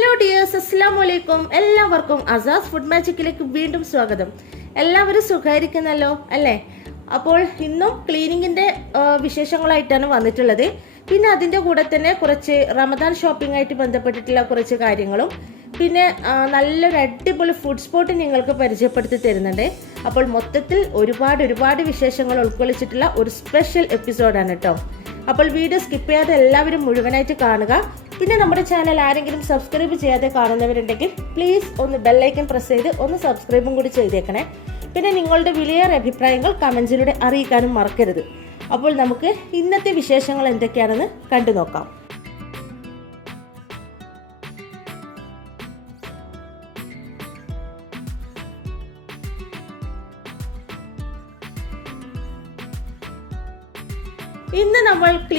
Hello dears അസ്സാം വലൈക്കും എല്ലാവർക്കും അസാസ് ഫുഡ് മാജിക്കിലേക്ക് വീണ്ടും സ്വാഗതം. എല്ലാവരും സുഖമായിരിക്കുന്നല്ലോ അല്ലേ? അപ്പോൾ ഇന്നും ക്ലീനിങ്ങിന്റെ വിശേഷങ്ങളായിട്ടാണ് വന്നിട്ടുള്ളത്. പിന്നെ അതിന്റെ കൂടെ തന്നെ കുറച്ച് റമദാൻ ഷോപ്പിംഗ് ആയിട്ട് ബന്ധപ്പെട്ടിട്ടുള്ള കുറച്ച് കാര്യങ്ങളും. പിന്നെ നല്ലൊരു അടിപൊളി ഫുഡ് സ്പോട്ട് നിങ്ങൾക്ക് പരിചയപ്പെടുത്തി തരുന്നുണ്ട്. അപ്പോൾ മൊത്തത്തിൽ ഒരുപാട് ഒരുപാട് വിശേഷങ്ങൾ ഉൾക്കൊള്ളിച്ചിട്ടുള്ള ഒരു സ്പെഷ്യൽ എപ്പിസോഡാണ് കേട്ടോ. അപ്പോൾ വീഡിയോ സ്കിപ്പ് ചെയ്യാതെ എല്ലാവരും മുഴുവനായിട്ട് കാണുക. പിന്നെ നമ്മുടെ ചാനൽ ആരെങ്കിലും സബ്സ്ക്രൈബ് ചെയ്യാതെ കാണുന്നവരുണ്ടെങ്കിൽ പ്ലീസ് ഒന്ന് ബെല്ലൈക്കൺ പ്രസ് ചെയ്ത് ഒന്ന് സബ്സ്ക്രൈബും കൂടി ചെയ്തേക്കണേ. പിന്നെ നിങ്ങളുടെ വിലയേറെ അഭിപ്രായങ്ങൾ കമൻസിലൂടെ അറിയിക്കാനും മറക്കരുത്. അപ്പോൾ നമുക്ക് ഇന്നത്തെ വിശേഷങ്ങൾ എന്തൊക്കെയാണെന്ന് കണ്ടു നോക്കാം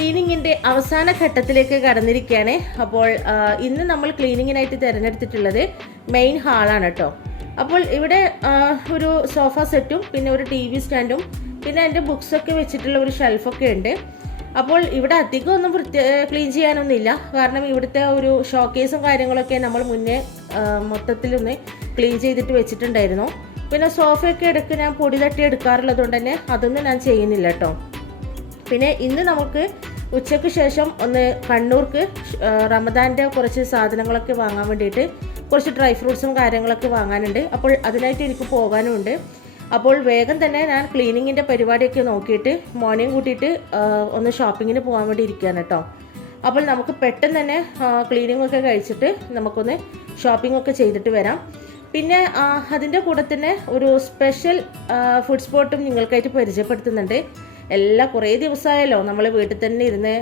നമ്മൾ ക്ലീനിങ്ങിന്റെ അവസാന ഘട്ടത്തിലേക്ക് കടന്നിരിക്കുകയാണ്. അപ്പോൾ ഇന്ന് നമ്മൾ ക്ലീനിങ്ങിനായിട്ട് തിരഞ്ഞെടുത്തിട്ടുള്ളത് മെയിൻ ഹാളാണ് കേട്ടോ അപ്പോൾ ഇവിടെ ഒരു സോഫ സെറ്റും പിന്നെ ഒരു ടി വി സ്റ്റാൻഡും പിന്നെ എന്റെ ബുക്സൊക്കെ വെച്ചിട്ടുള്ള ഒരു ഷെൽഫൊക്കെ ഉണ്ട്. അപ്പോൾ ഇവിടെ അധികം ഒന്നും വൃത്തി ക്ലീൻ ചെയ്യാനൊന്നുമില്ല. കാരണം ഇവിടുത്തെ ഒരു ഷോക്കേസും കാര്യങ്ങളൊക്കെ നമ്മൾ മുന്നേ മൊത്തത്തിലൊന്ന് ക്ലീൻ ചെയ്തിട്ട് വെച്ചിട്ടുണ്ടായിരുന്നു. പിന്നെ സോഫയൊക്കെ ഇടയ്ക്ക് ഞാൻ പൊടി തട്ടി എടുക്കാറുള്ളത് കൊണ്ട് തന്നെ അതൊന്നും ഞാൻ ചെയ്യുന്നില്ല കേട്ടോ പിന്നെ ഇന്ന് നമുക്ക് ഉച്ചയ്ക്ക് ശേഷം ഒന്ന് കണ്ണൂർക്ക് റമദാന്റെ കുറച്ച് സാധനങ്ങളൊക്കെ വാങ്ങാൻ വേണ്ടിയിട്ട് കുറച്ച് ഡ്രൈ ഫ്രൂട്ട്സും കാര്യങ്ങളൊക്കെ വാങ്ങാനുണ്ട്. അപ്പോൾ അതിനായിട്ട് എനിക്ക് പോകാനുമുണ്ട് അപ്പോൾ വേഗം തന്നെ ഞാൻ ക്ലീനിങ്ങിന്റെ പരിപാടിയൊക്കെ നോക്കിയിട്ട് മോർണിംഗ് കൂട്ടിയിട്ട് ഒന്ന് ഷോപ്പിങ്ങിന് പോകാൻ വേണ്ടി ഇരിക്കുകയാണ് കേട്ടോ. അപ്പോൾ നമുക്ക് പെട്ടെന്ന് തന്നെ ക്ലീനിങ് ഒക്കെ കഴിച്ചിട്ട് നമുക്കൊന്ന് ഷോപ്പിംഗ് ഒക്കെ ചെയ്തിട്ട് വരാം. പിന്നെ അതിന്റെ കൂടെ തന്നെ ഒരു സ്പെഷ്യൽ ഫുഡ് സ്പോട്ടും നിങ്ങൾക്കായിട്ട് പരിചയപ്പെടുത്തുന്നുണ്ട്. എല്ലാ കുറേ ദിവസമായല്ലോ നമ്മൾ വീട്ടിൽ തന്നെ ഇരുന്ന്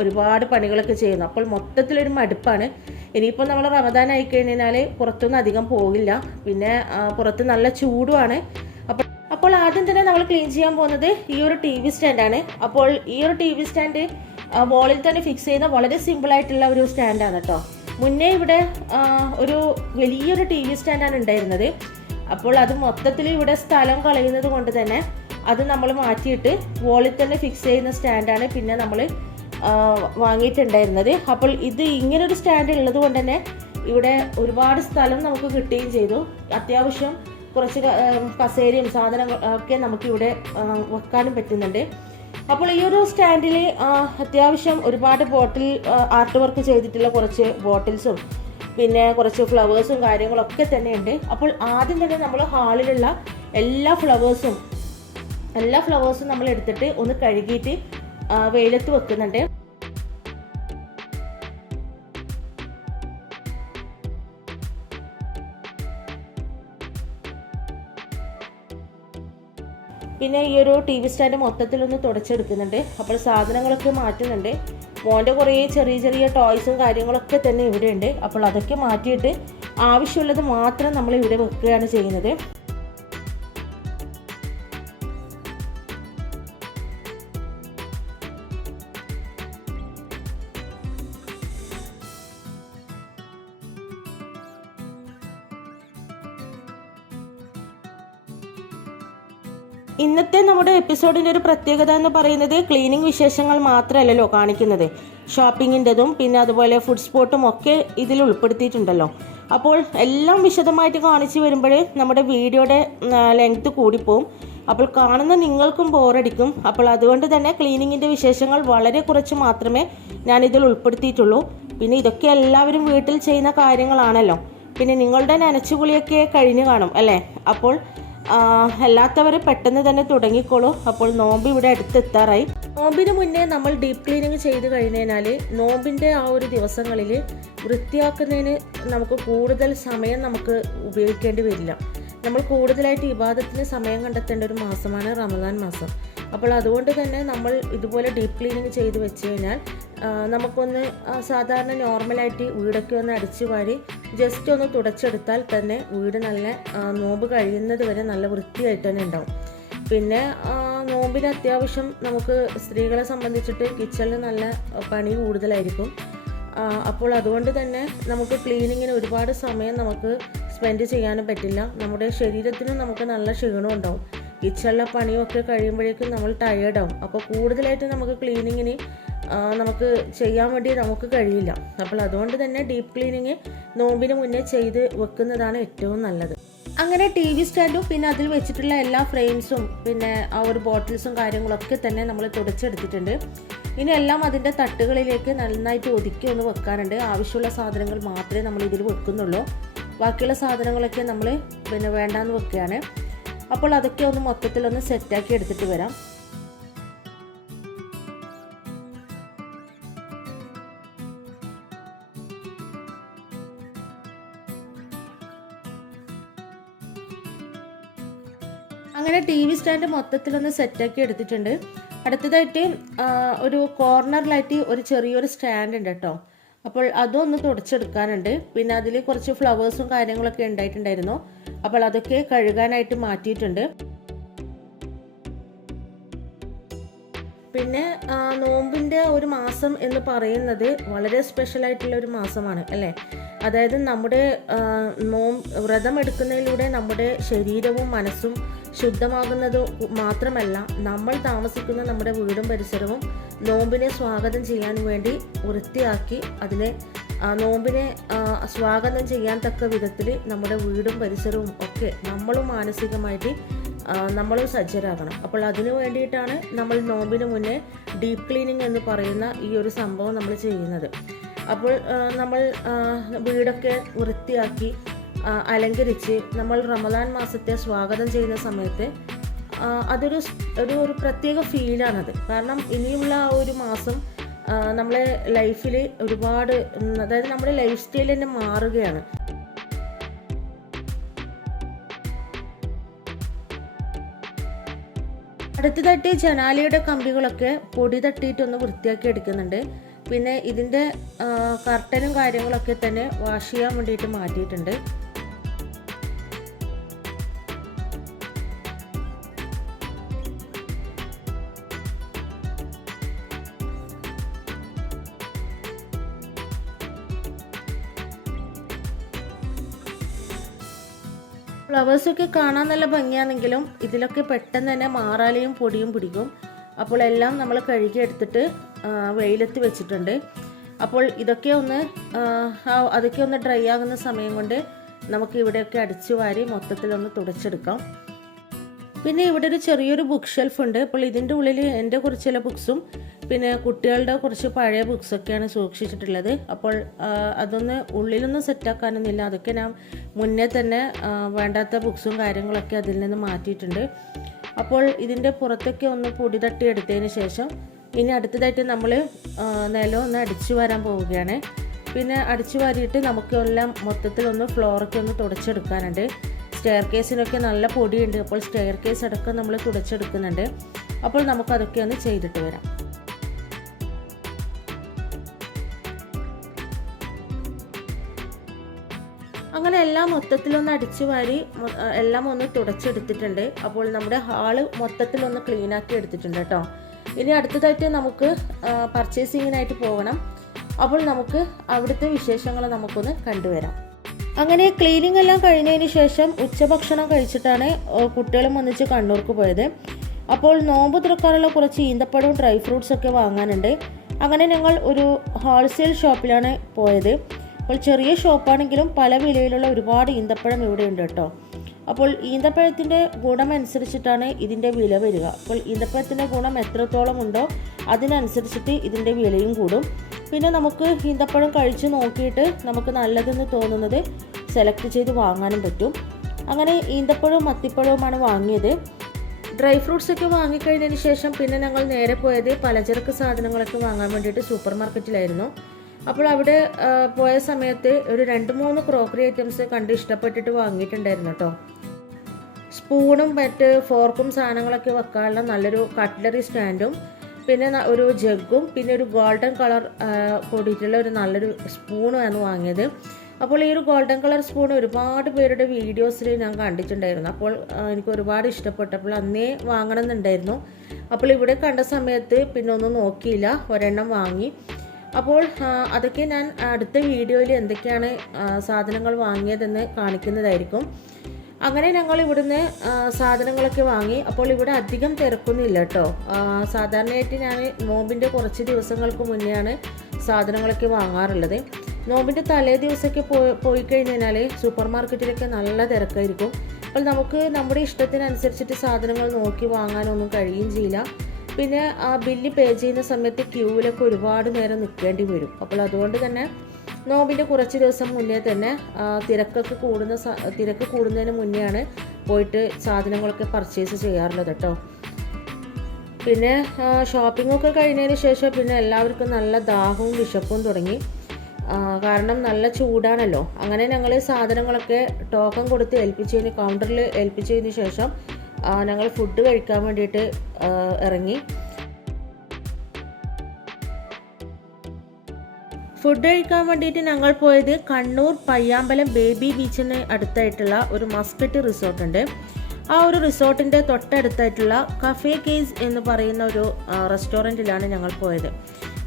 ഒരുപാട് പണികളൊക്കെ ചെയ്യുന്നു. അപ്പോൾ മൊത്തത്തിലൊരു മടുപ്പാണ്. ഇനിയിപ്പോൾ നമ്മൾ റമദാൻ കഴിഞ്ഞാൽ പുറത്തൊന്നും അധികം പോകില്ല പിന്നെ പുറത്ത് നല്ല ചൂടുമാണ്. അപ്പോൾ അപ്പോൾ ആദ്യം തന്നെ നമ്മൾ ക്ലീൻ ചെയ്യാൻ പോകുന്നത് ഈ ഒരു ടി വി സ്റ്റാൻഡാണ് അപ്പോൾ ഈ ഒരു ടി വി സ്റ്റാൻഡ് വോളിൽ തന്നെ ഫിക്സ് ചെയ്യുന്ന വളരെ സിമ്പിളായിട്ടുള്ള ഒരു സ്റ്റാൻഡാണ് കേട്ടോ മുന്നേ ഇവിടെ ഒരു വലിയൊരു ടി വി സ്റ്റാൻഡാണ് ഉണ്ടായിരുന്നത്. അപ്പോൾ അത് മൊത്തത്തിൽ ഇവിടെ സ്ഥലം കളയുന്നത് കൊണ്ട് തന്നെ അത് നമ്മൾ മാറ്റിയിട്ട് വോളിൽ തന്നെ ഫിക്സ് ചെയ്യുന്ന സ്റ്റാൻഡാണ് പിന്നെ നമ്മൾ വാങ്ങിയിട്ടുണ്ടായിരുന്നത്. അപ്പോൾ ഇത് ഇങ്ങനൊരു സ്റ്റാൻഡ് ഉള്ളത് കൊണ്ട് തന്നെ ഇവിടെ ഒരുപാട് സ്ഥലം നമുക്ക് കിട്ടുകയും ചെയ്തു. അത്യാവശ്യം കുറച്ച് കസേരയും സാധനങ്ങൾ ഒക്കെ നമുക്കിവിടെ വെക്കാനും പറ്റുന്നുണ്ട്. അപ്പോൾ ഈ ഒരു സ്റ്റാൻഡിൽ അത്യാവശ്യം ഒരുപാട് ബോട്ടിൽ ആർട്ട് വർക്ക് ചെയ്തിട്ടുള്ള കുറച്ച് ബോട്ടിൽസും പിന്നെ കുറച്ച് ഫ്ലവേഴ്സും കാര്യങ്ങളൊക്കെ തന്നെ ഉണ്ട് അപ്പോൾ ആദ്യം തന്നെ നമ്മൾ ഹാളിലുള്ള എല്ലാ ഫ്ലവേഴ്സും എല്ലാ ഫ്ലവേഴ്സും നമ്മൾ എടുത്തിട്ട് ഒന്ന് കഴുകിയിട്ട് വെയിലത്ത് വെക്കുന്നുണ്ട്. പിന്നെ ഈ ഒരു ടി വി സ്റ്റാൻഡ് മൊത്തത്തിലൊന്ന് തുടച്ചെടുക്കുന്നുണ്ട്. അപ്പോൾ സാധനങ്ങളൊക്കെ മാറ്റുന്നുണ്ട്. മോന്റെ കുറേ ചെറിയ ചെറിയ ടോയ്സും കാര്യങ്ങളൊക്കെ തന്നെ ഇവിടെ ഉണ്ട് അപ്പോൾ അതൊക്കെ മാറ്റിയിട്ട് ആവശ്യമുള്ളത് മാത്രം നമ്മൾ ഇവിടെ വെക്കുകയാണ് ചെയ്യുന്നത്. ഇന്നത്തെ നമ്മുടെ എപ്പിസോഡിന്റെ ഒരു പ്രത്യേകത എന്ന് പറയുന്നത് ക്ലീനിങ് വിശേഷങ്ങൾ മാത്രമല്ലല്ലോ കാണിക്കുന്നത്. ഷോപ്പിങ്ങിന്റെതും പിന്നെ അതുപോലെ ഫുഡ് സ്പോട്ടും ഒക്കെ ഇതിൽ ഉൾപ്പെടുത്തിയിട്ടുണ്ടല്ലോ. അപ്പോൾ എല്ലാം വിശദമായിട്ട് കാണിച്ചു വരുമ്പോഴേ നമ്മുടെ വീഡിയോയുടെ ലെങ്ത് കൂടിപ്പോവും. അപ്പോൾ കാണുന്ന നിങ്ങൾക്കും ബോറടിക്കും. അപ്പോൾ അതുകൊണ്ട് തന്നെ ക്ലീനിങ്ങിന്റെ വിശേഷങ്ങൾ വളരെ കുറച്ച് മാത്രമേ ഞാൻ ഇതിൽ ഉൾപ്പെടുത്തിയിട്ടുള്ളൂ. പിന്നെ ഇതൊക്കെ എല്ലാവരും വീട്ടിൽ ചെയ്യുന്ന കാര്യങ്ങളാണല്ലോ. പിന്നെ നിങ്ങളുടെ നനച്ചുകുളിയൊക്കെ കഴിഞ്ഞു കാണും അല്ലേ? അപ്പോൾ അല്ലാത്തവർ പെട്ടെന്ന് തന്നെ തുടങ്ങിക്കോളൂ. അപ്പോൾ നോമ്പ് ഇവിടെ അടുത്തെത്താറായി. നോമ്പിന് മുന്നേ നമ്മൾ ഡീപ്പ് ക്ലീനിങ് ചെയ്ത് കഴിഞ്ഞാൽ നോമ്പിന്റെ ആ ഒരു ദിവസങ്ങളിൽ വൃത്തിയാക്കുന്നതിന് നമുക്ക് കൂടുതൽ സമയം നമുക്ക് ഉപയോഗിക്കേണ്ടി വരില്ല. നമ്മൾ കൂടുതലായിട്ട് ഇബാദത്തിന് സമയം കണ്ടെത്തേണ്ട ഒരു മാസമാണ് റമദാൻ മാസം. അപ്പോൾ അതുകൊണ്ട് തന്നെ നമ്മൾ ഇതുപോലെ ഡീപ്പ് ക്ലീനിങ് ചെയ്ത് വെച്ച് കഴിഞ്ഞാൽ നമുക്കൊന്ന് സാധാരണ നോർമലായിട്ട് വീടൊക്കെ ഒന്ന് അടിച്ചു വാരി ജസ്റ്റ് ഒന്ന് തുടച്ചെടുത്താൽ തന്നെ വീട് നല്ല നോമ്പ് കഴിയുന്നത് വരെ നല്ല വൃത്തിയായിട്ട് തന്നെ ഉണ്ടാവും. പിന്നെ നോമ്പിന് അത്യാവശ്യം നമുക്ക് സ്ത്രീകളെ സംബന്ധിച്ചിട്ട് കിച്ചണിൽ നല്ല പണി കൂടുതലായിരിക്കും. അപ്പോൾ അതുകൊണ്ട് തന്നെ നമുക്ക് ക്ലീനിങ്ങിന് ഒരുപാട് സമയം നമുക്ക് സ്പെൻഡ് ചെയ്യാനും പറ്റില്ല. നമ്മുടെ ശരീരത്തിന് നമുക്ക് നല്ല ക്ഷീണം ഉണ്ടാവും. കിച്ചണിലെ പണിയൊക്കെ കഴിയുമ്പോഴേക്കും നമ്മൾ ടയേർഡാവും അപ്പോൾ കൂടുതലായിട്ട് നമുക്ക് ക്ലീനിങ്ങിന് നമുക്ക് ചെയ്യാൻ വേണ്ടി നമുക്ക് കഴിയില്ല. അപ്പോൾ അതുകൊണ്ട് തന്നെ ഡീപ്പ് ക്ലീനിങ് നോമ്പിന് മുന്നേ ചെയ്ത് വെക്കുന്നതാണ് ഏറ്റവും നല്ലത്. അങ്ങനെ ടി വി സ്റ്റാൻഡും പിന്നെ അതിൽ വെച്ചിട്ടുള്ള എല്ലാ ഫ്രെയിംസും പിന്നെ ആ ഒരു ബോട്ടിൽസും കാര്യങ്ങളൊക്കെ തന്നെ നമ്മൾ തുടച്ചെടുത്തിട്ടുണ്ട്. ഇനി എല്ലാം അതിന്റെ തട്ടുകളിലേക്ക് നന്നായിട്ട് ഒതുക്കി ഒന്ന് വെക്കാനുണ്ട്. ആവശ്യമുള്ള സാധനങ്ങൾ മാത്രമേ നമ്മൾ ഇതിൽ വെക്കുന്നുള്ളൂ. ബാക്കിയുള്ള സാധനങ്ങളൊക്കെ നമ്മൾ പിന്നെ വേണ്ടാന്ന് വെക്കുകയാണ്. അപ്പോൾ അതൊക്കെ ഒന്ന് മൊത്തത്തിലൊന്ന് സെറ്റാക്കി എടുത്തിട്ട് വരാം. അങ്ങനെ ടി വി സ്റ്റാൻഡ് മൊത്തത്തിലൊന്ന് സെറ്റാക്കി എടുത്തിട്ടുണ്ട്. അടുത്തതായിട്ട് ഒരു കോർണറിലായിട്ട് ഒരു ചെറിയൊരു സ്റ്റാൻഡ് ഉണ്ട് കേട്ടോ. അപ്പോൾ അതൊന്ന് തുടച്ചെടുക്കാനുണ്ട്. പിന്നെ അതിൽ കുറച്ച് ഫ്ലവേഴ്സും കാര്യങ്ങളൊക്കെ ഉണ്ടായിട്ടുണ്ടായിരുന്നു. അപ്പോൾ അതൊക്കെ കഴുകാനായിട്ട് മാറ്റിയിട്ടുണ്ട്. പിന്നെ നോമ്പിന്റെ ഒരു മാസം എന്ന് പറയുന്നത് വളരെ സ്പെഷ്യൽ ആയിട്ടുള്ള ഒരു മാസമാണ് അല്ലേ? അതായത് നമ്മുടെ നോമ്പ് വ്രതം എടുക്കുന്നതിലൂടെ നമ്മുടെ ശരീരവും മനസ്സും ശുദ്ധമാകുന്നത് മാത്രമല്ല നമ്മൾ താമസിക്കുന്ന നമ്മുടെ വീടും പരിസരവും നോമ്പിനെ സ്വാഗതം ചെയ്യാൻ വേണ്ടി വൃത്തിയാക്കി അതിനെ നോമ്പിനെ സ്വാഗതം ചെയ്യാൻ തക്ക വിധത്തിൽ നമ്മുടെ വീടും പരിസരവും ഒക്കെ നമ്മളും മാനസികമായിട്ട് ആ, നമ്മളും സജ്ജരാകണം. അപ്പോൾ അതിനു വേണ്ടിയിട്ടാണ് നമ്മൾ നോമ്പിന് മുന്നേ ഡീപ്പ് ക്ലീനിങ് എന്ന് പറയുന്ന ഈ ഒരു സംഭവം നമ്മൾ ചെയ്യുന്നത്. അപ്പോൾ നമ്മൾ വീടൊക്കെ വൃത്തിയാക്കി അലങ്കരിച്ച് നമ്മൾ റമദാൻ മാസത്തെ സ്വാഗതം ചെയ്യുന്ന സമയത്ത് അതൊരു ഒരു ഒരു പ്രത്യേക ഫീലാണത്. കാരണം ഇനിയുള്ള ആ ഒരു മാസം നമ്മളെ ലൈഫിൽ ഒരുപാട് അതായത് നമ്മുടെ ലൈഫ് സ്റ്റൈൽ തന്നെ മാറുകയാണ്. അടുത്തതായിട്ട് ജനാലിയുടെ കമ്പികളൊക്കെ പൊടി തട്ടിയിട്ടൊന്ന് വൃത്തിയാക്കി എടുക്കുന്നുണ്ട്. പിന്നെ ഇതിന്റെ കർട്ടനും കാര്യങ്ങളൊക്കെ തന്നെ വാഷ് ചെയ്യാൻ വേണ്ടിയിട്ട് മാറ്റിയിട്ടുണ്ട്. ഫ്ലവേഴ്സൊക്കെ കാണാൻ നല്ല ഭംഗിയാണെങ്കിലും ഇതിലൊക്കെ പെട്ടെന്ന് തന്നെ മാറാലയും പൊടിയും പിടിക്കും. അപ്പോൾ എല്ലാം നമ്മൾ കഴുകിയെടുത്തിട്ട് വെയിലത്ത് വെച്ചിട്ടുണ്ട്. അപ്പോൾ ഇതൊക്കെ ഒന്ന് അതൊക്കെ ഒന്ന് ഡ്രൈ ആകുന്ന സമയം കൊണ്ട് നമുക്ക് ഇവിടെയൊക്കെ അടിച്ചു വാരി മൊത്തത്തിലൊന്ന് തുടച്ചെടുക്കാം. പിന്നെ ഇവിടെ ഒരു ചെറിയൊരു ബുക്ക് ഷെൽഫ് ഉണ്ട്. അപ്പോൾ ഇതിന്റെ ഉള്ളിൽ എന്റെ കുറച്ച് ചില ബുക്സും പിന്നെ കുട്ടികളുടെ കുറച്ച് പഴയ ബുക്സൊക്കെയാണ് സൂക്ഷിച്ചിട്ടുള്ളത്. അപ്പോൾ അതൊന്ന് ഉള്ളിലൊന്നും സെറ്റാക്കാനൊന്നുമില്ല അതൊക്കെ ഞാൻ മുന്നേ തന്നെ വേണ്ടാത്ത ബുക്സും കാര്യങ്ങളൊക്കെ അതിൽ നിന്ന് മാറ്റിയിട്ടുണ്ട്. അപ്പോൾ ഇതിന്റെ പുറത്തൊക്കെ ഒന്ന് പൊടി തട്ടി എടുത്തതിന് ശേഷം ഇനി അടുത്തതായിട്ട് നമ്മൾ നിലം ഒന്ന് അടിച്ചു വരാൻ പോവുകയാണ്. പിന്നെ അടിച്ചു വാരിയിട്ട് നമുക്കെല്ലാം മൊത്തത്തിൽ മൊത്തത്തിലൊന്ന് ഫ്ലോറൊക്കെ ഒന്ന് തുടച്ചെടുക്കാനുണ്ട്. സ്റ്റെയർ കേസിനൊക്കെ നല്ല പൊടിയുണ്ട്. അപ്പോൾ സ്റ്റെയർ കേസ് അടക്കം നമ്മൾ തുടച്ചെടുക്കുന്നുണ്ട്. അപ്പോൾ നമുക്കതൊക്കെ ഒന്ന് ചെയ്തിട്ട് വരാം. അങ്ങനെ എല്ലാം മൊത്തത്തിലൊന്ന് അടിച്ചു വാരി എല്ലാം ഒന്ന് തുടച്ചെടുത്തിട്ടുണ്ട്. അപ്പോൾ നമ്മുടെ ഹാൾ മൊത്തത്തിലൊന്ന് ക്ലീൻ ആക്കി എടുത്തിട്ടുണ്ട് കേട്ടോ. ഇനി അടുത്തതായിട്ട് നമുക്ക് പർച്ചേസിങ്ങിനായിട്ട് പോകണം. അപ്പോൾ നമുക്ക് അവിടുത്തെ വിശേഷങ്ങൾ നമുക്കൊന്ന് കണ്ടുവരാം. അങ്ങനെ ക്ലീനിങ് എല്ലാം കഴിഞ്ഞതിന് ശേഷം ഉച്ചഭക്ഷണം കഴിച്ചിട്ടാണ് കുട്ടികളും ഒന്നിച്ച് കണ്ണൂർക്ക് പോയത്. അപ്പോൾ നോമ്പ് തുറക്കാനുള്ള കുറച്ച് ഈന്തപ്പഴവും ഡ്രൈ ഫ്രൂട്ട്സ് ഒക്കെ വാങ്ങാനുണ്ട്. അങ്ങനെ ഞങ്ങൾ ഒരു ഹോൾസെയിൽ ഷോപ്പിലാണ് പോയത്. അപ്പോൾ ചെറിയ ഷോപ്പാണെങ്കിലും പല വിലയിലുള്ള ഒരുപാട് ഈന്തപ്പഴം ഇവിടെ ഉണ്ട് കേട്ടോ. അപ്പോൾ ഈന്തപ്പഴത്തിന്റെ ഗുണമനുസരിച്ചിട്ടാണ് ഇതിന്റെ വില വരിക. അപ്പോൾ ഈന്തപ്പഴത്തിന്റെ ഗുണം എത്രത്തോളം ഉണ്ടോ അതിനനുസരിച്ചിട്ട് ഇതിന്റെ വിലയും കൂടും. പിന്നെ നമുക്ക് ഈന്തപ്പഴം കഴിച്ച് നോക്കിയിട്ട് നമുക്ക് നല്ലതെന്ന് തോന്നുന്നത് സെലക്ട് ചെയ്ത് വാങ്ങാനും പറ്റും. അങ്ങനെ ഈന്തപ്പഴവും മത്തിപ്പഴവുമാണ് വാങ്ങിയത്. ഡ്രൈ ഫ്രൂട്ട്സ് ഒക്കെ വാങ്ങിക്കഴിഞ്ഞതിന് ശേഷം പിന്നെ ഞങ്ങൾ നേരെ പോയത് പലചരക്ക് സാധനങ്ങളൊക്കെ വാങ്ങാൻ വേണ്ടിയിട്ട് സൂപ്പർ മാർക്കറ്റിലായിരുന്നു അപ്പോൾ അവിടെ പോയ സമയത്ത് ഒരു രണ്ട് മൂന്ന് ക്രോക്കറി ഐറ്റംസ് കണ്ട് ഇഷ്ടപ്പെട്ടിട്ട് വാങ്ങിയിട്ടുണ്ടായിരുന്നു കേട്ടോ. സ്പൂണും മറ്റ് ഫോർക്കും സാധനങ്ങളൊക്കെ വെക്കാനുള്ള നല്ലൊരു കട്ട്ലറി സ്റ്റാൻഡും പിന്നെ ഒരു ജഗ്ഗും പിന്നെ ഒരു ഗോൾഡൻ കളർ കൂടിയിട്ടുള്ള ഒരു നല്ലൊരു സ്പൂണുമാണ് വാങ്ങിയത്. അപ്പോൾ ഈ ഒരു ഗോൾഡൻ കളർ സ്പൂൺ ഒരുപാട് പേരുടെ വീഡിയോസിൽ ഞാൻ കണ്ടിട്ടുണ്ടായിരുന്നു. അപ്പോൾ എനിക്ക് ഒരുപാട് ഇഷ്ടപ്പെട്ടപ്പോൾ അന്നേ വാങ്ങണം എന്നുണ്ടായിരുന്നു അപ്പോൾ ഇവിടെ കണ്ട സമയത്ത് പിന്നെ ഒന്നും നോക്കിയില്ല ഒരെണ്ണം വാങ്ങി. അപ്പോൾ അതൊക്കെ ഞാൻ അടുത്ത വീഡിയോയിൽ എന്തൊക്കെയാണ് സാധനങ്ങൾ വാങ്ങിയതെന്ന് കാണിക്കുന്നതായിരിക്കും. അങ്ങനെ ഞങ്ങൾ ഇവിടുന്ന് സാധനങ്ങളൊക്കെ വാങ്ങി. അപ്പോൾ ഇവിടെ അധികം തിരക്കൊന്നുമില്ല കേട്ടോ. സാധാരണയായിട്ട് ഞാൻ നോമ്പിന്റെ കുറച്ച് ദിവസങ്ങൾക്ക് മുന്നെയാണ് സാധനങ്ങളൊക്കെ വാങ്ങാറുള്ളത്. നോമ്പിന്റെ തലേ ദിവസമൊക്കെ പോയി പോയി കഴിഞ്ഞാൽ സൂപ്പർ മാർക്കറ്റിലൊക്കെ നല്ല തിരക്കായിരിക്കും. അപ്പോൾ നമുക്ക് നമ്മുടെ ഇഷ്ടത്തിനനുസരിച്ചിട്ട് സാധനങ്ങൾ നോക്കി വാങ്ങാനൊന്നും കഴിയുകയും ചെയ്യില്ല. പിന്നെ ആ ബില്ല് പേ ചെയ്യുന്ന സമയത്ത് ക്യൂവിലൊക്കെ ഒരുപാട് നേരം നിൽക്കേണ്ടി വരും. അപ്പോൾ അതുകൊണ്ട് തന്നെ നോമ്പിന്റെ കുറച്ച് ദിവസം മുന്നേ തന്നെ തിരക്കൊക്കെ കൂടുന്ന തിരക്ക് കൂടുന്നതിന് മുന്നെയാണ് പോയിട്ട് സാധനങ്ങളൊക്കെ പർച്ചേസ് ചെയ്യാറുള്ളത് കേട്ടോ പിന്നെ ഷോപ്പിംഗ് ഒക്കെ കഴിഞ്ഞതിന് ശേഷം പിന്നെ എല്ലാവർക്കും നല്ല ദാഹവും വിശപ്പും തുടങ്ങി. കാരണം നല്ല ചൂടാണല്ലോ. അങ്ങനെ ഞങ്ങൾ സാധനങ്ങളൊക്കെ ടോക്കൺ കൊടുത്ത് ഏൽപ്പിച്ചതിന് കൗണ്ടറിൽ ഏൽപ്പിച്ചതിന് ശേഷം ഞങ്ങൾ ഫുഡ് കഴിക്കാൻ വേണ്ടിയിട്ട് ഇറങ്ങി. ഫുഡ് കഴിക്കാൻ വേണ്ടിയിട്ട് ഞങ്ങൾ പോയത് കണ്ണൂർ പയ്യാമ്പലം ബേബി ബീച്ചിന് അടുത്തായിട്ടുള്ള ഒരു മസ്കറ്റ് റിസോർട്ട് ഉണ്ട്. ആ ഒരു റിസോർട്ടിന്റെ തൊട്ടടുത്തായിട്ടുള്ള കഫേ കേസ് എന്ന് പറയുന്ന ഒരു റെസ്റ്റോറന്റിലാണ് ഞങ്ങൾ പോയത്.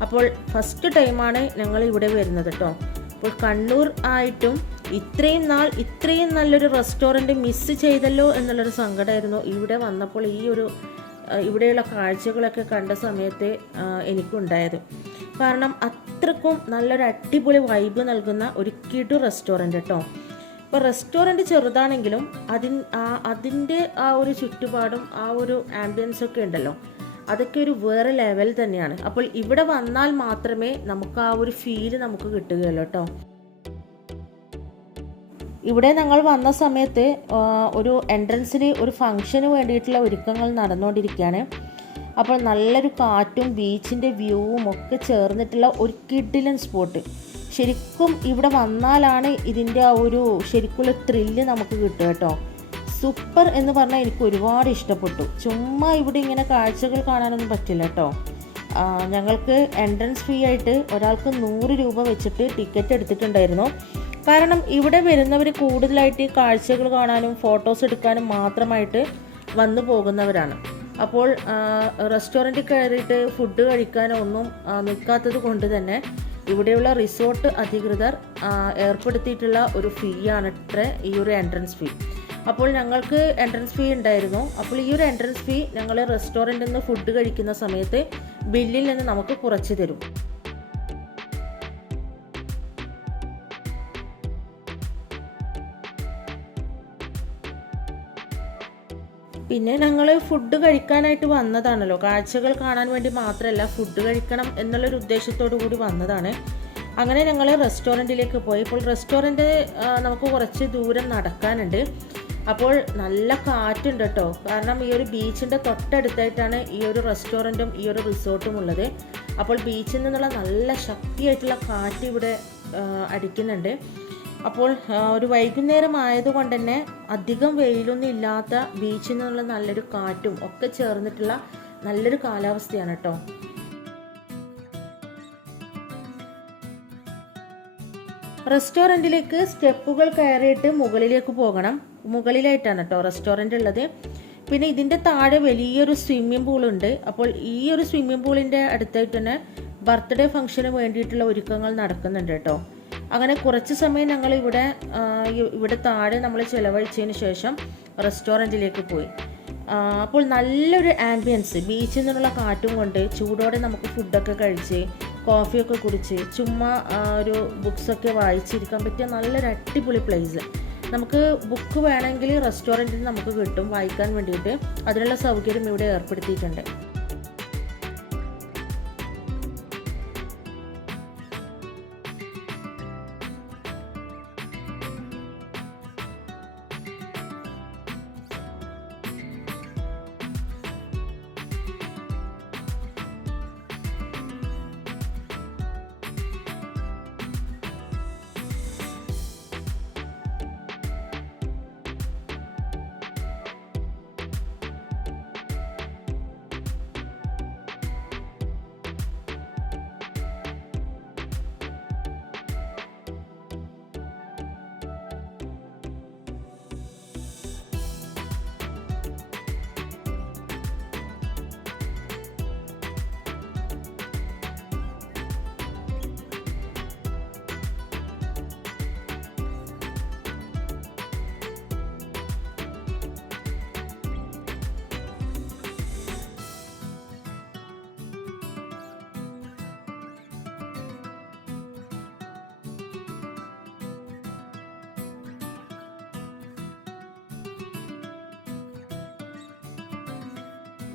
അപ്പോൾ ഫസ്റ്റ് ടൈമാണ് ഞങ്ങൾ ഇവിടെ വരുന്നത് കേട്ടോ അപ്പോൾ കണ്ണൂർ ആയിട്ടും ഇത്രയും നാൾ ഇത്രയും നല്ലൊരു റെസ്റ്റോറന്റ് മിസ്സ് ചെയ്തല്ലോ എന്നുള്ളൊരു സങ്കടമായിരുന്നു ഇവിടെ വന്നപ്പോൾ ഈ ഒരു ഇവിടെയുള്ള കാഴ്ചകളൊക്കെ കണ്ട സമയത്ത് എനിക്കുണ്ടായത്. കാരണം അത്രക്കും നല്ലൊരു അടിപൊളി വൈബ് നൽകുന്ന ഒരു കിടു റെസ്റ്റോറന്റ് കേട്ടോ ഇപ്പോൾ റെസ്റ്റോറന്റ് ചെറുതാണെങ്കിലും അതിൻ ആ അതിന്റെ ആ ഒരു ചുറ്റുപാടും ആ ഒരു ആംബിയൻസൊക്കെ ഉണ്ടല്ലോ. അതൊക്കെ ഒരു വേറെ ലെവൽ തന്നെയാണ്. അപ്പോൾ ഇവിടെ വന്നാൽ മാത്രമേ നമുക്ക് ആ ഒരു ഫീൽ നമുക്ക് കിട്ടുകയുള്ളൂ കേട്ടോ ഇവിടെ ഞങ്ങൾ വന്ന സമയത്ത് ഒരു എൻട്രൻസിന് ഒരു ഫംഗ്ഷന് വേണ്ടിയിട്ടുള്ള ഒരുക്കങ്ങൾ നടന്നുകൊണ്ടിരിക്കുകയാണ്. അപ്പോൾ നല്ലൊരു കാറ്റും ബീച്ചിന്റെ വ്യൂവും ഒക്കെ ചേർന്നിട്ടുള്ള ഒരു കിഡിലൻ സ്പോട്ട്. ശരിക്കും ഇവിടെ വന്നാലാണ് ഇതിന്റെ ആ ഒരു ശരിക്കുള്ള ത്രില്ല് നമുക്ക് കിട്ടുക കേട്ടോ. സൂപ്പർ എന്ന് പറഞ്ഞാൽ എനിക്ക് ഒരുപാട് ഇഷ്ടപ്പെട്ടു. ചുമ്മാ ഇവിടെ ഇങ്ങനെ കാഴ്ചകൾ കാണാനൊന്നും പറ്റില്ല കേട്ടോ. ഞങ്ങൾക്ക് എൻട്രൻസ് ഫീ ആയിട്ട് ഒരാൾക്ക് നൂറ് രൂപ വെച്ചിട്ട് ടിക്കറ്റ് എടുത്തിട്ടുണ്ടായിരുന്നു. കാരണം ഇവിടെ വരുന്നവർ കൂടുതലായിട്ട് കാഴ്ചകൾ കാണാനും ഫോട്ടോസ് എടുക്കാനും മാത്രമായിട്ട് വന്നു പോകുന്നവരാണ്. അപ്പോൾ റെസ്റ്റോറന്റിൽ കയറിയിട്ട് ഫുഡ് കഴിക്കാനോ ഒന്നും നിൽക്കാത്തത് കൊണ്ട് തന്നെ ഇവിടെയുള്ള റിസോർട്ട് അധികൃതർ ഏർപ്പെടുത്തിയിട്ടുള്ള ഒരു ഫീ ആണ് ഇത്ര ഈ ഒരു എൻട്രൻസ് ഫീ അപ്പോൾ ഞങ്ങൾക്ക് എൻട്രൻസ് ഫീ ഉണ്ടായിരുന്നു. അപ്പോൾ ഈ ഒരു എൻട്രൻസ് ഫീ ഞങ്ങൾ റെസ്റ്റോറന്റിൽ നിന്ന് ഫുഡ് കഴിക്കുന്ന സമയത്ത് ബില്ലിൽ നിന്ന് നമുക്ക് കുറച്ച് തരും. പിന്നെ ഞങ്ങൾ ഫുഡ് കഴിക്കാനായിട്ട് വന്നതാണല്ലോ. കാഴ്ചകൾ കാണാൻ വേണ്ടി മാത്രമല്ല ഫുഡ് കഴിക്കണം എന്നുള്ളൊരു ഉദ്ദേശത്തോടു കൂടി വന്നതാണ്. അങ്ങനെ ഞങ്ങൾ റെസ്റ്റോറന്റിലേക്ക് പോയി. ഇപ്പോൾ റെസ്റ്റോറന്റ് നമുക്ക് കുറച്ച് ദൂരം നടക്കാനുണ്ട്. അപ്പോൾ നല്ല കാറ്റുണ്ട് കേട്ടോ കാരണം ഈ ഒരു ബീച്ചിന്റെ തൊട്ടടുത്തായിട്ടാണ് ഈ ഒരു റെസ്റ്റോറന്റും ഈ ഒരു റിസോർട്ടും ഉള്ളത്. അപ്പോൾ ബീച്ചിൽ നിന്നുള്ള നല്ല ശക്തിയായിട്ടുള്ള കാറ്റ് ഇവിടെ അടിക്കുന്നുണ്ട്. അപ്പോൾ ഒരു വൈകുന്നേരം ആയതുകൊണ്ട് തന്നെ അധികം വെയിലൊന്നും ഇല്ലാത്ത ബീച്ചിൽ നിന്നുള്ള നല്ലൊരു കാറ്റും ഒക്കെ ചേർന്നിട്ടുള്ള നല്ലൊരു കാലാവസ്ഥയാണ് കേട്ടോ റെസ്റ്റോറന്റിലേക്ക് സ്റ്റെപ്പുകൾ കയറിയിട്ട് മുകളിലേക്ക് പോകണം. മുകളിലായിട്ടാണ് കേട്ടോ റെസ്റ്റോറന്റ് ഉള്ളത്. പിന്നെ ഇതിന്റെ താഴെ വലിയൊരു സ്വിമ്മിംഗ് പൂളുണ്ട്. അപ്പോൾ ഈ ഒരു സ്വിമ്മിംഗ് പൂളിന്റെ അടുത്തായിട്ട് തന്നെ ബർത്ത്ഡേ ഫംഗ്ഷന് വേണ്ടിയിട്ടുള്ള ഒരുക്കങ്ങൾ നടക്കുന്നുണ്ട് കേട്ടോ അങ്ങനെ കുറച്ച് സമയം ഞങ്ങൾ ഇവിടെ ഇവിടെ താഴെ നമ്മൾ ചിലവഴിച്ചതിന് ശേഷം റെസ്റ്റോറന്റിലേക്ക് പോയി. അപ്പോൾ നല്ലൊരു ആംബിയൻസ് ബീച്ചിൽ നിന്നുള്ള കാറ്റും കൊണ്ട് ചൂടോടെ നമുക്ക് ഫുഡൊക്കെ കഴിച്ച് കോഫിയൊക്കെ കുടിച്ച് ചുമ്മാ ഒരു ബുക്സൊക്കെ വായിച്ചിരിക്കാൻ പറ്റിയ നല്ലൊരു അടിപൊളി പ്ലേസ് നമുക്ക് ബുക്ക് വേണമെങ്കിൽ റെസ്റ്റോറന്റിൽ നമുക്ക് കിട്ടും വായിക്കാൻ വേണ്ടിയിട്ട്. അതിനുള്ള സൗകര്യം ഇവിടെ ഏർപ്പെടുത്തിയിട്ടുണ്ട്.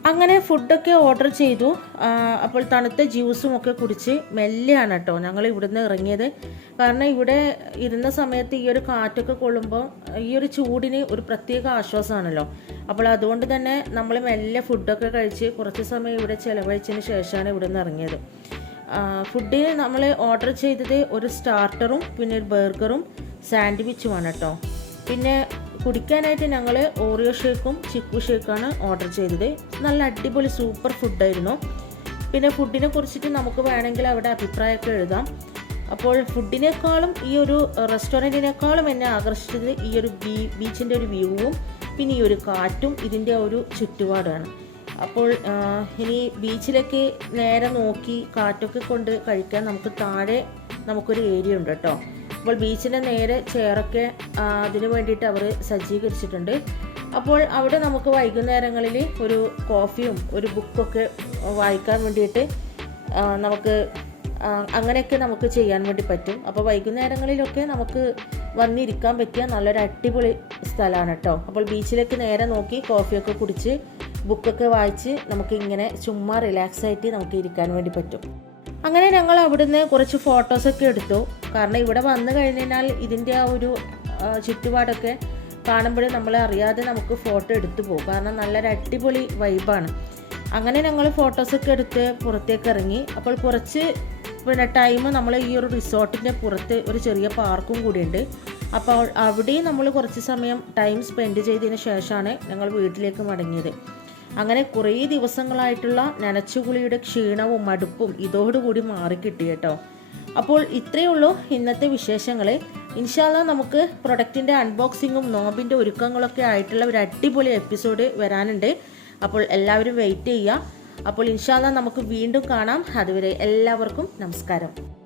അങ്ങനെ ഫുഡൊക്കെ ഓർഡർ ചെയ്തു. അപ്പോൾ തണുത്ത ജ്യൂസും ഒക്കെ കുടിച്ച് മെല്ലെയാണ് കേട്ടോ ഞങ്ങൾ ഇവിടുന്ന് ഇറങ്ങിയത്. കാരണം ഇവിടെ ഇരുന്ന സമയത്ത് ഈ ഒരു കാറ്റൊക്കെ കൊള്ളുമ്പോൾ ഈ ഒരു ചൂടിന് ഒരു പ്രത്യേക ആശ്വാസമാണല്ലോ അപ്പോൾ അതുകൊണ്ട് തന്നെ നമ്മൾ മെല്ലെ ഫുഡൊക്കെ കഴിച്ച് കുറച്ച് സമയം ഇവിടെ ചിലവഴിച്ചതിന് ശേഷമാണ് ഇവിടെ നിന്ന് ഇറങ്ങിയത് ഫുഡിന് നമ്മൾ ഓർഡർ ചെയ്തത് ഒരു സ്റ്റാർട്ടറും പിന്നെ ഒരു ബർഗറും സാൻഡ്വിച്ചുമാണ് കേട്ടോ പിന്നെ കുടിക്കാനായിട്ട് ഞങ്ങൾ ഓറിയോ ഷേക്കും ചിക്കു ഷേക്കാണ് ഓർഡർ ചെയ്തത്. നല്ല അടിപൊളി സൂപ്പർ ഫുഡായിരുന്നു പിന്നെ ഫുഡിനെ കുറിച്ചിട്ട് നമുക്ക് വേണമെങ്കിൽ അവിടെ അഭിപ്രായമൊക്കെ എഴുതാം. അപ്പോൾ ഫുഡിനേക്കാളും ഈ ഒരു റെസ്റ്റോറന്റിനേക്കാളും എന്നെ ആകർഷിച്ചത് ഈ ഒരു ബീ ബീച്ചിന്റെ ഒരു വ്യൂവും പിന്നെ ഈ ഒരു കാറ്റും ഇതിന്റെ ഒരു ചുറ്റുപാടാണ് അപ്പോൾ ഇനി ബീച്ചിലേക്ക് നേരെ നോക്കി കാറ്റൊക്കെ കൊണ്ട് കഴിക്കാൻ നമുക്ക് താഴെ നമുക്കൊരു ഏരിയ ഉണ്ട് കേട്ടോ. അപ്പോൾ ബീച്ചിന്റെ നേരെ ചെയറൊക്കെ അതിന് വേണ്ടിയിട്ട് അവർ സജ്ജീകരിച്ചിട്ടുണ്ട്. അപ്പോൾ അവിടെ നമുക്ക് വൈകുന്നേരങ്ങളിൽ ഒരു കോഫിയും ഒരു ബുക്കൊക്കെ വായിക്കാൻ വേണ്ടിയിട്ട് നമുക്ക് അങ്ങനെയൊക്കെ നമുക്ക് ചെയ്യാൻ വേണ്ടി പറ്റും. അപ്പോൾ വൈകുന്നേരങ്ങളിലൊക്കെ നമുക്ക് വന്നിരിക്കാൻ പറ്റിയ നല്ലൊരു അടിപൊളി സ്ഥലമാണ് കേട്ടോ അപ്പോൾ ബീച്ചിലേക്ക് നേരെ നോക്കി കോഫിയൊക്കെ കുടിച്ച് ബുക്കൊക്കെ വായിച്ച് നമുക്ക് ഇങ്ങനെ ചുമ്മാ റിലാക്സ് ആയിട്ട് നമുക്ക് ഇരിക്കാൻ വേണ്ടി പറ്റും. അങ്ങനെ ഞങ്ങൾ അവിടുന്ന് കുറച്ച് ഫോട്ടോസൊക്കെ എടുത്തു. കാരണം ഇവിടെ വന്നു കഴിഞ്ഞാൽ ഇതിന്റെ ആ ഒരു ചുറ്റുപാടൊക്കെ കാണുമ്പോൾ നമ്മൾ അറിയാതെ നമുക്ക് ഫോട്ടോ എടുത്തു പോകും. കാരണം നല്ലൊരു അടിപൊളി വൈബാണ് അങ്ങനെ ഞങ്ങൾ ഫോട്ടോസൊക്കെ എടുത്ത് പുറത്തേക്ക് ഇറങ്ങി. അപ്പോൾ കുറച്ച് പിന്നെ ടൈം നമ്മൾ ഈ ഒരു റിസോർട്ടിന്റെ പുറത്ത് ഒരു ചെറിയ പാർക്കും കൂടിയുണ്ട് അപ്പോൾ അവിടെയും നമ്മൾ കുറച്ച് സമയം ടൈം സ്പെൻഡ് ചെയ്തതിന് ശേഷമാണ് ഞങ്ങൾ വീട്ടിലേക്ക് മടങ്ങിയത്. അങ്ങനെ കുറേ ദിവസങ്ങളായിട്ടുള്ള നനച്ചുകുളിയുടെ ക്ഷീണവും മടുപ്പും ഇതോടുകൂടി മാറിക്കിട്ടി കേട്ടോ അപ്പോൾ ഇത്രയേ ഉള്ളൂ ഇന്നത്തെ വിശേഷങ്ങൾ ഇൻഷാല്ല നമുക്ക് പ്രൊഡക്റ്റിന്റെ അൺബോക്സിങ്ങും നോമ്പിന്റെ ഒരുക്കങ്ങളൊക്കെ ആയിട്ടുള്ള ഒരു അടിപൊളി എപ്പിസോഡ് വരാനുണ്ട്. അപ്പോൾ എല്ലാവരും വെയിറ്റ് ചെയ്യുക. അപ്പോൾ ഇൻഷാല്ല നമുക്ക് വീണ്ടും കാണാം. അതുവരെ എല്ലാവർക്കും നമസ്കാരം.